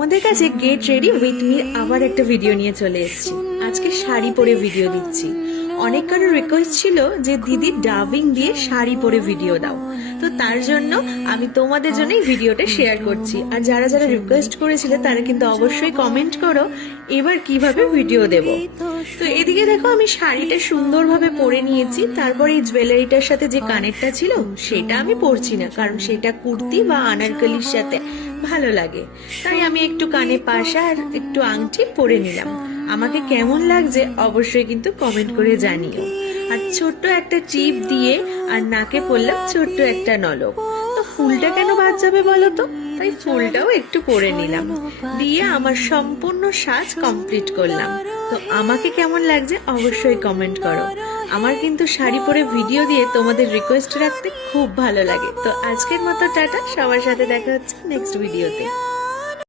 আমাদের কাছে get ready with me আবার একটা ভিডিও নিয়ে চলে এসেছি। আজকে শাড়ি পরে ভিডিও দিচ্ছি। অনেক কারো রিকোয়েস্ট ছিল যে দিদি ডাবিং দিয়ে শাড়ি পরে ভিডিও দাও, তো তার জন্য আমি তোমাদের জন্য এই ভিডিওটা শেয়ার করছি। আর যারা যারা রিকোয়েস্ট করেছিলে তারা কিন্তু অবশ্যই কমেন্ট করো এবার কিভাবে ভিডিও দেব। তো এদিকে দেখো আমি শাড়িটা সুন্দরভাবে পরে নিয়েছি। তারপর এই জুয়েলারিটার সাথে যে কানেরটা ছিল সেটা আমি পরছি না, কারণ সেটা কুর্তি বা আনারকলির সাথে ভালো লাগে, তাই আমি একটু কানে পাশা আর একটু আংটি পরে নিলাম। আমাকে কেমন লাগছে অবশ্যই কিন্তু কমেন্ট করে জানিও। আর ছোট্ট একটা টিপ দিয়ে আর নাকে পরলাম ছোট্ট একটা নলক। তো ফুলটা কেন বাদ যাবে বলো তো, তাই ফুলটাও একটু পরে নিলাম, দিয়ে আমার সম্পূর্ণ সাজ কমপ্লিট করলাম। তো আমাকে কেমন লাগছে অবশ্যই কমেন্ট করো। আমার কিন্তু শাড়ি পরে ভিডিও দিয়ে তোমাদের রিকোয়েস্ট রাখতে খুব ভালো লাগে। তো আজকের মতো টাটা, সবার সাথে দেখা হচ্ছে নেক্সট ভিডিওতে।